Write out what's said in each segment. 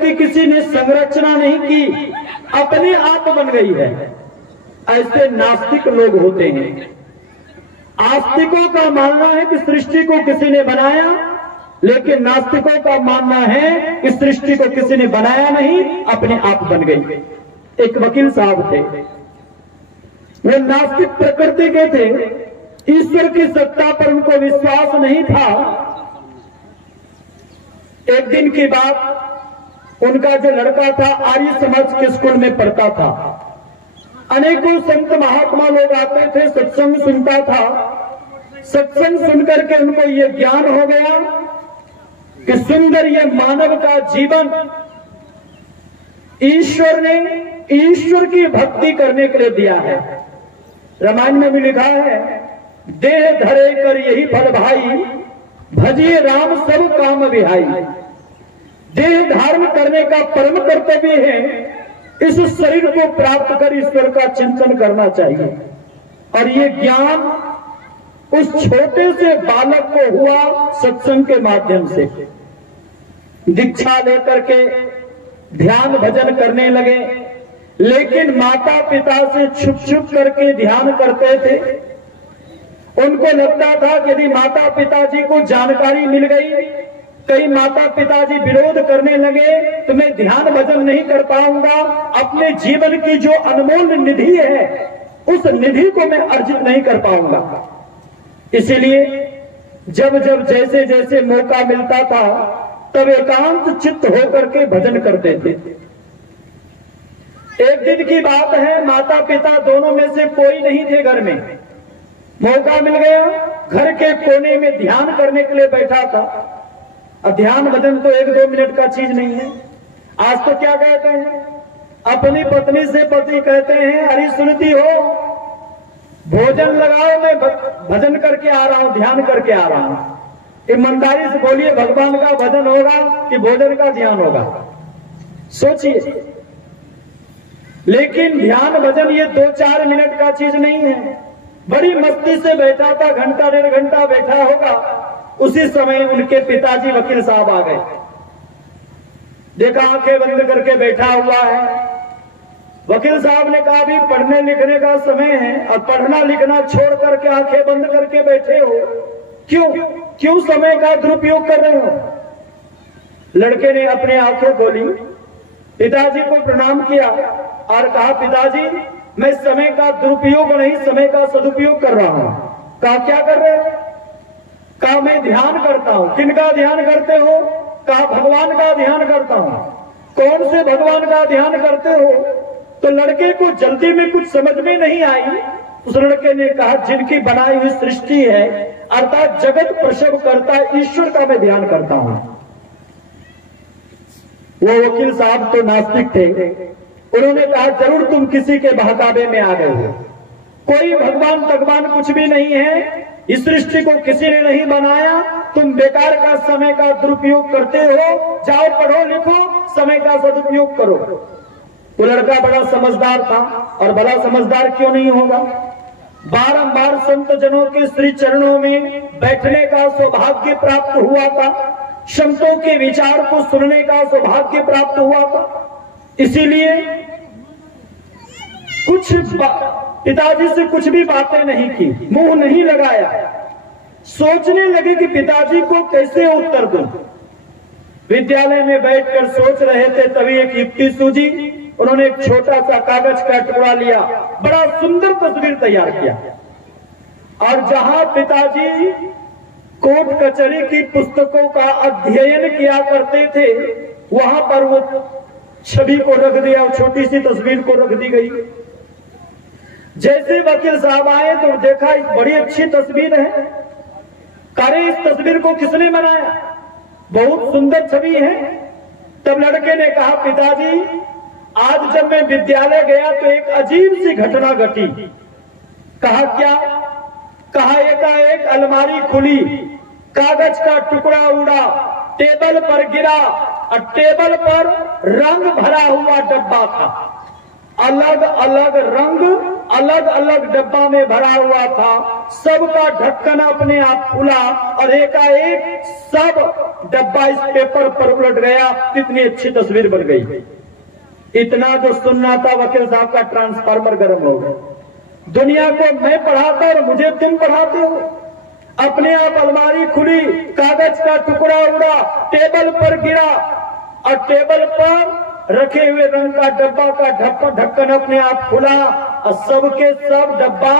की किसी ने संरचना नहीं की, अपने आप बन गई है। ऐसे नास्तिक लोग होते हैं। आस्तिकों का मानना है कि सृष्टि को किसी ने बनाया, लेकिन नास्तिकों का मानना है कि सृष्टि को किसी ने बनाया नहीं, अपने आप बन गई। एक वकील साहब थे, वे नास्तिक प्रकृति के थे। ईश्वर की सत्ता पर उनको विश्वास नहीं था। एक दिन की बात, उनका जो लड़का था आर्य समाज के स्कूल में पढ़ता था। अनेकों संत महात्मा लोग आते थे, सत्संग सुनता था। सत्संग सुनकर के उनको ये ज्ञान हो गया कि सुंदर ये मानव का जीवन ईश्वर ने ईश्वर की भक्ति करने के लिए दिया है। रामायण में भी लिखा है, देह धरे कर यही फल भाई, भजिए राम सब काम विहाई। देह धारण करने का परम कर्तव्य है, इस शरीर को प्राप्त कर ईश्वर का चिंतन करना चाहिए। और ये ज्ञान उस छोटे से बालक को हुआ सत्संग के माध्यम से। दीक्षा लेकर के ध्यान भजन करने लगे, लेकिन माता पिता से छुप छुप करके ध्यान करते थे। उनको लगता था कि यदि माता पिताजी को जानकारी मिल गई, कई माता पिताजी विरोध करने लगे तो मैं ध्यान भजन नहीं कर पाऊंगा, अपने जीवन की जो अनमोल निधि है उस निधि को मैं अर्जित नहीं कर पाऊंगा। इसीलिए जब जब जैसे जैसे मौका मिलता था तब एकांत चित्त होकर के भजन करते थे। एक दिन की बात है, माता पिता दोनों में से कोई नहीं थे घर में। मौका मिल गया, घर के कोने में ध्यान करने के लिए बैठा था। अब ध्यान भजन तो 1-2 मिनट का चीज नहीं है। आज तो क्या कहते हैं, अपनी पत्नी से पति कहते हैं, अरे सुनती हो, भोजन लगाओ, मैं भजन करके आ रहा हूं, ध्यान करके आ रहा हूं। ईमानदारी से बोलिए, भगवान का भजन होगा कि भोजन का ध्यान होगा? सोचिए। लेकिन ध्यान भजन ये 2-4 मिनट का चीज नहीं है। बड़ी मस्ती से बैठा था, घंटा 1.5 घंटा बैठा होगा। उसी समय उनके पिताजी वकील साहब आ गए। देखा आंखें बंद करके बैठा हुआ है। वकील साहब ने कहा, अभी पढ़ने लिखने का समय है और पढ़ना लिखना छोड़ करके आंखें बंद करके बैठे हो, क्यों समय का दुरुपयोग कर रहे हो? लड़के ने अपने आंखें खोली, पिताजी को प्रणाम किया और कहा, पिताजी मैं समय का दुरुपयोग नहीं, समय का सदुपयोग कर रहा हूं। कहा, क्या कर रहे हो? कहा, मैं ध्यान करता हूं। किनका ध्यान करते हो? कहा, भगवान का ध्यान करता हूं। कौन से भगवान का ध्यान करते हो? तो लड़के को जल्दी में कुछ समझ में नहीं आई। उस लड़के ने कहा, जिनकी बनाई हुई सृष्टि है, अर्थात जगत प्रसव करता है ईश्वर का मैं ध्यान करता हूं। वो वकील साहब तो नास्तिक थे। उन्होंने कहा, जरूर तुम किसी के बहकावे में आ गए हो। कोई भगवान भगवान कुछ भी नहीं है, इस सृष्टि को किसी ने नहीं बनाया, तुम बेकार का समय का दुरुपयोग करते हो। जाओ पढ़ो लिखो, समय का सदुपयोग करो। वो लड़का बड़ा समझदार था, और बड़ा समझदार क्यों नहीं होगा। बारंबार संत जनों के श्री चरणों में बैठने का सौभाग्य प्राप्त हुआ था, संतों के विचार को सुनने का सौभाग्य प्राप्त हुआ था। इसीलिए कुछ पिताजी से कुछ भी बातें नहीं की, मुंह नहीं लगाया। सोचने लगे कि पिताजी को कैसे उत्तर दूं। विद्यालय में बैठकर सोच रहे थे, तभी एक युक्ति सूझी। उन्होंने एक छोटा सा कागज का टुकड़ा लिया, बड़ा सुंदर तस्वीर तैयार किया, और जहां पिताजी कोर्ट कचहरी की पुस्तकों का अध्ययन किया करते थे, वहां पर वो छवि को रख दिया, छोटी सी तस्वीर को रख दी गई। जैसे वकील साहब आए तो देखा, इस बड़ी अच्छी तस्वीर है। अरे इस तस्वीर को किसने बनाया? बहुत सुंदर छवि है। तब लड़के ने कहा, पिताजी आज जब मैं विद्यालय गया तो एक अजीब सी घटना घटी। कहा, क्या? कहा, एकाएक अलमारी खुली, कागज का टुकड़ा उड़ा, टेबल पर गिरा और टेबल पर रंग भरा हुआ डब्बा था। अलग अलग रंग अलग अलग डब्बा में भरा हुआ था, सबका ढक्कन अपने आप खुला और एकाएक सब डब्बा इस पेपर पर उलट गया। कितनी अच्छी तस्वीर बन गई। इतना जो सुनना था वकील साहब का ट्रांसफार्मर गर्म हो गया। दुनिया को मैं पढ़ाता और मुझे तुम पढ़ाते हो। अपने आप अलमारी खुली, कागज का टुकड़ा उड़ा, टेबल पर गिरा और टेबल पर रखे हुए रंग का डब्बा का ढक्कन अपने आप खुला और सबके सब डब्बा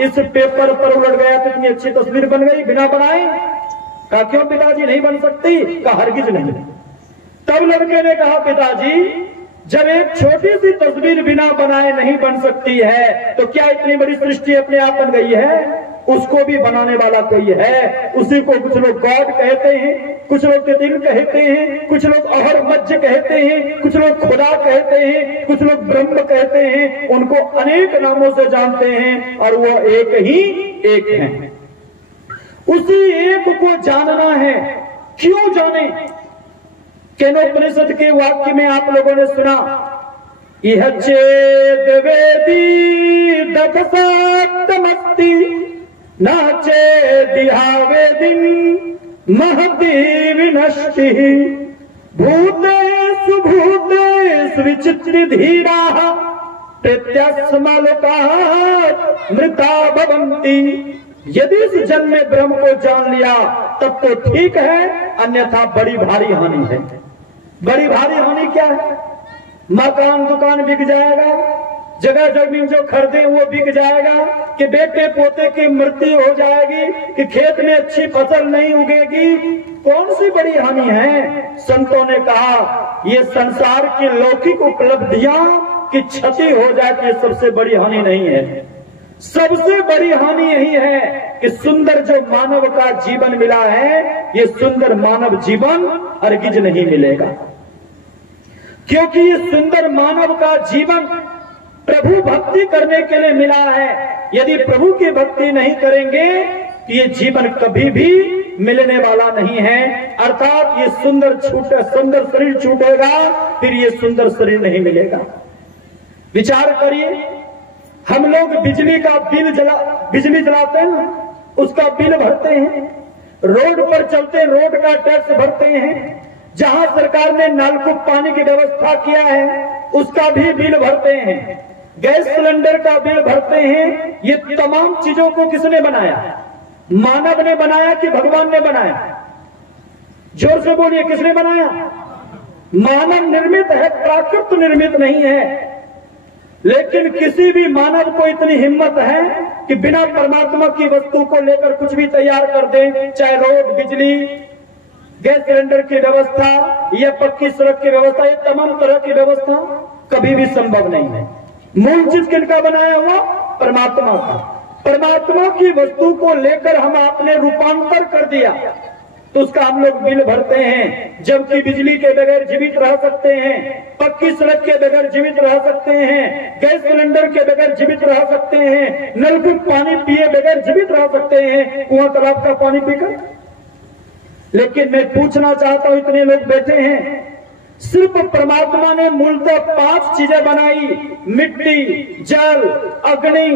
इस पेपर पर उलट गया। तो इतनी अच्छी तस्वीर बन गई बिना बनाए। कहा क्यों पिताजी नहीं बन सकती? कहा हरगिज नहीं। तब लड़के ने कहा पिताजी जब एक छोटी सी तस्वीर बिना बनाए नहीं बन सकती है तो क्या इतनी बड़ी सृष्टि अपने आप बन गई है? उसको भी बनाने वाला कोई है। उसी को कुछ लोग गॉड कहते हैं, कुछ लोग तितिल कहते हैं, कुछ लोग अहर मज्ज कहते हैं, कुछ लोग खुदा कहते हैं, कुछ लोग ब्रह्म कहते हैं। उनको अनेक नामों से जानते हैं और वह एक ही एक है। उसी एक को जानना है। क्यों जाने? केनोपनिषद के वाक्य में आप लोगों ने सुना, यह चेद वेदी दक्षमस्ति न चेदिहावे दिन महती विनष्टि भूतेषु भूतेषु विचित्र धीरा प्रत्यस्मलोकात् मृता भवन्ति। यदि इस जन्म में ब्रह्म को जान लिया तब तो ठीक है, अन्यथा बड़ी भारी हानि है। बड़ी भारी हानि क्या है? मकान दुकान बिक जाएगा, जगह जमीन जो खरीदे वो बिक जाएगा, कि बेटे पोते की मृत्यु हो जाएगी, कि खेत में अच्छी फसल नहीं उगेगी। कौन सी बड़ी हानि है? संतों ने कहा ये संसार की लौकिक उपलब्धियां की क्षति हो जाए तो ये सबसे बड़ी हानि नहीं है। सबसे बड़ी हानि यही है कि सुंदर जो मानव का जीवन मिला है, ये सुंदर मानव जीवन हरगिज नहीं मिलेगा। क्योंकि ये सुंदर मानव का जीवन प्रभु भक्ति करने के लिए मिला है। यदि प्रभु की भक्ति नहीं करेंगे तो ये जीवन कभी भी मिलने वाला नहीं है। अर्थात ये सुंदर शरीर छूटेगा, फिर ये सुंदर शरीर नहीं मिलेगा। विचार करिए, हम लोग बिजली जलाते हैं, उसका बिल भरते हैं, रोड पर चलते हैं, रोड का टैक्स भरते हैं, जहां सरकार ने नलकूप पानी की व्यवस्था किया है उसका भी बिल भरते हैं, गैस सिलेंडर का बिल भरते हैं। ये तमाम चीजों को किसने बनाया? मानव ने बनाया कि भगवान ने बनाया? जोर से बोलिए, किसने बनाया? मानव निर्मित है, प्राकृत निर्मित नहीं है। लेकिन किसी भी मानव को इतनी हिम्मत है कि बिना परमात्मा की वस्तु को लेकर कुछ भी तैयार कर दे, चाहे रोड, बिजली, गैस सिलेंडर की व्यवस्था या पक्की सड़क की व्यवस्था, ये तमाम तरह की व्यवस्था कभी भी संभव नहीं है। मूल चीज किनका बनाया हुआ? परमात्मा का। परमात्मा की वस्तु को लेकर हम आपने रूपांतर कर दिया तो उसका हम लोग बिल भरते हैं। जबकि बिजली के बगैर जीवित रह सकते हैं, पक्की सड़क के बगैर जीवित रह सकते हैं, गैस सिलेंडर के बगैर जीवित रह सकते हैं, नलकूप पानी पिए बगैर जीवित रह सकते हैं, कुआं तालाब का पानी पीकर। लेकिन मैं पूछना चाहता हूं, इतने लोग बैठे हैं, सिर्फ परमात्मा ने मूलतः 5 चीजें बनाई, मिट्टी, जल, अग्नि,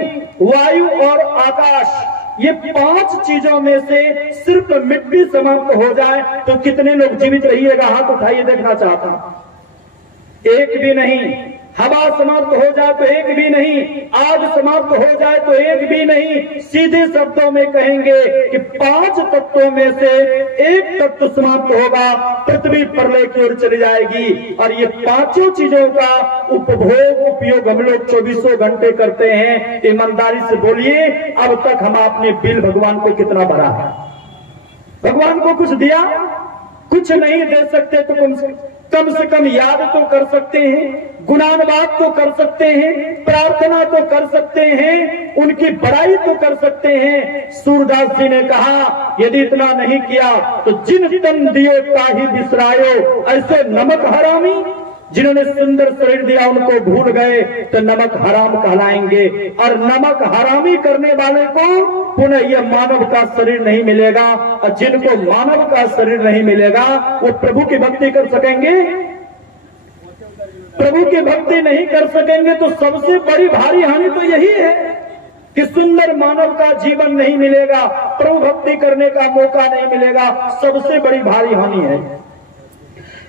वायु और आकाश। ये 5 चीजों में से सिर्फ मिट्टी समाप्त हो जाए तो कितने लोग जीवित रहिएगा? हाथ उठाइए, देखना चाहता हूं। एक भी नहीं। हवा समाप्त हो जाए तो एक भी नहीं, आग समाप्त हो जाए तो एक भी नहीं। सीधे शब्दों में कहेंगे कि 5 तत्वों में से एक तत्व समाप्त होगा, पृथ्वी प्रलय की ओर चली जाएगी। और ये 5 चीजों का उपयोग हम लोग 24 घंटे करते हैं। ईमानदारी से बोलिए, अब तक हम अपने बिल भगवान को कितना भरा है? भगवान को कुछ दिया? कुछ नहीं दे सकते तो कम से कम याद तो कर सकते हैं, गुणानुवाद तो कर सकते हैं, प्रार्थना तो कर सकते हैं, उनकी बड़ाई तो कर सकते हैं। सूरदास जी ने कहा यदि इतना नहीं किया तो जिन तन दियो ताही बिसरायो। ऐसे नमक हरामी जिन्होंने सुंदर शरीर दिया उनको भूल गए तो नमक हराम कहलाएंगे। और नमक हरामी करने वाले को पुनः यह मानव का शरीर नहीं मिलेगा। और जिनको मानव का शरीर नहीं मिलेगा वो प्रभु की भक्ति कर सकेंगे? प्रभु की की भक्ति नहीं कर सकेंगे तो सबसे बड़ी भारी हानि तो यही है कि सुंदर मानव का जीवन नहीं मिलेगा, प्रभु भक्ति करने का मौका नहीं मिलेगा। सबसे बड़ी भारी हानि है।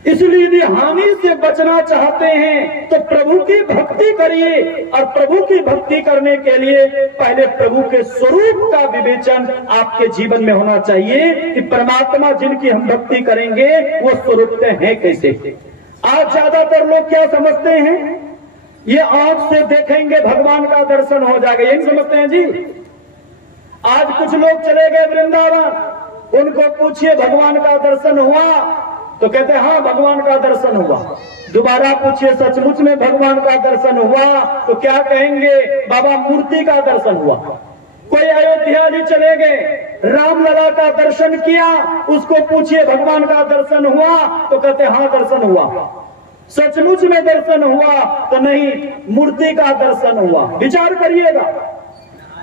इसलिए यदि हानि से बचना चाहते हैं तो प्रभु की भक्ति करिए, और प्रभु की भक्ति करने के लिए पहले प्रभु के स्वरूप का विवेचन आपके जीवन में होना चाहिए कि परमात्मा जिनकी हम भक्ति करेंगे वो स्वरूप हैं कैसे। आज ज्यादातर लोग क्या समझते हैं, ये आंख से देखेंगे भगवान का दर्शन हो जाएगा, यही समझते हैं जी। आज कुछ लोग चले गए वृंदावन, उनको पूछिए भगवान का दर्शन हुआ तो कहते हैं हाँ भगवान का दर्शन हुआ। दोबारा पूछिए सचमुच में भगवान का दर्शन हुआ तो क्या कहेंगे, बाबा मूर्ति का दर्शन हुआ। कोई अयोध्या जी चले गए, रामलला का दर्शन किया, उसको पूछिए भगवान का दर्शन हुआ तो कहते हाँ दर्शन हुआ। सचमुच में दर्शन हुआ तो नहीं, मूर्ति का दर्शन हुआ। विचार करिएगा,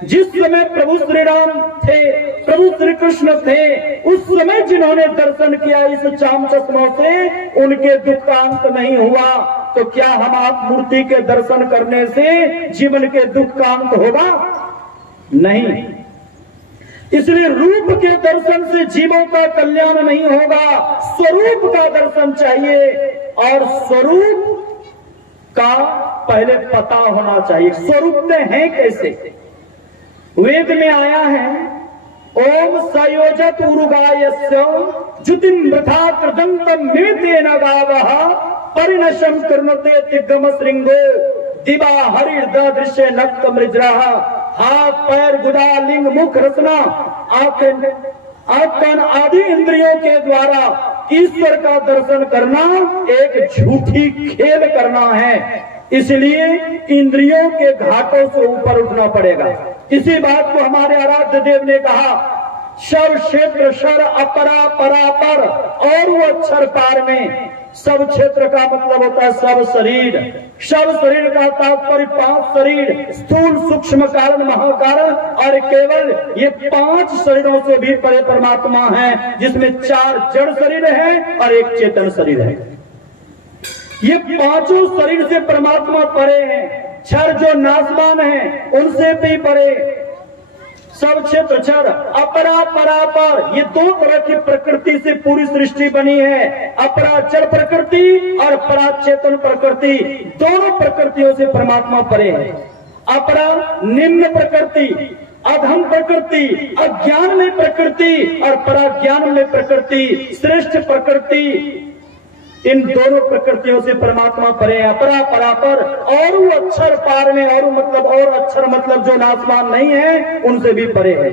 जिस समय प्रभु श्री राम थे, प्रभु श्री कृष्ण थे, उस समय जिन्होंने दर्शन किया इस चाम चश्मों से, उनके दुख का अंत नहीं हुआ तो क्या हम आप मूर्ति के दर्शन करने से जीवन के दुख का अंत होगा? नहीं। इसलिए रूप के दर्शन से जीवों का कल्याण नहीं होगा, स्वरूप का दर्शन चाहिए, और स्वरूप का पहले पता होना चाहिए। स्वरूप हैं कैसे? वेद में आया है, ओम संयोजत उरुगायस्य ज्युतिम वृथा कृदंतम मेतेन गावः परिणशम कृणते तिग्गम श्रृंगो दिवा हरिर्द दृश्य नक्त मृजराः। हाथ पैर गुदा लिंग मुख रचना आंख आदि इंद्रियों के द्वारा ईश्वर का दर्शन करना एक झूठी खेल करना है। इसलिए इंद्रियों के घाटों से ऊपर उठना पड़ेगा। इसी बात को हमारे आराध्य देव ने कहा, शव क्षेत्र शर अपरा परापर और वो अक्षर पार में। सब क्षेत्र का मतलब होता है सब शरीर। सब शरीर का तात्पर्य 5 शरीर, स्थूल सूक्ष्म कारण महाकारण, और केवल ये 5 शरीरों से भी परे परमात्मा है, जिसमें 4 जड़ शरीर है और 1 चेतन शरीर है। ये 5 शरीर से परमात्मा परे हैं। क्षर जो नाशवान है उनसे भी परे। सब क्षेत्र क्षर अपरा परापर, ये 2 तरह की प्रकृति से पूरी सृष्टि बनी है। अपरा जड़ प्रकृति और परा चेतन प्रकृति, दोनों प्रकृतियों से परमात्मा परे है। अपरा निम्न प्रकृति, अधम प्रकृति, अज्ञान में प्रकृति, और परा ज्ञान में प्रकृति, श्रेष्ठ प्रकृति। इन दोनों प्रकृतियों से परमात्मा परे है, अपरा परापर। और वो अक्षर पार में, और अक्षर मतलब जो नाशवान नहीं है उनसे भी परे है।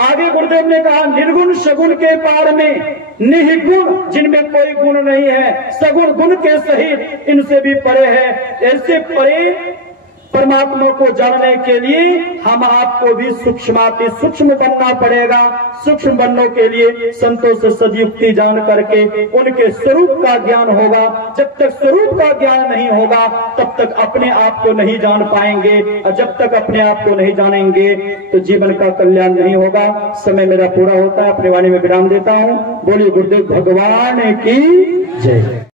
आगे गुरुदेव ने कहा, निर्गुण सगुण के पार में, निगुण जिनमें कोई गुण नहीं है, सगुण गुण के सहित इनसे भी परे है। ऐसे परे परमात्मा को जानने के लिए हम आपको भी सूक्ष्माति सूक्ष्म बनना पड़ेगा। सूक्ष्म बनने के लिए संतों से सदयुक्ति जान करके उनके स्वरूप का ज्ञान होगा। जब तक स्वरूप का ज्ञान नहीं होगा तब तक अपने आप को नहीं जान पाएंगे, और जब तक अपने आप को नहीं जानेंगे तो जीवन का कल्याण नहीं होगा। समय मेरा पूरा होता है, अपने वाणी में विराम देता हूँ। बोलिए गुरुदेव भगवान की जय।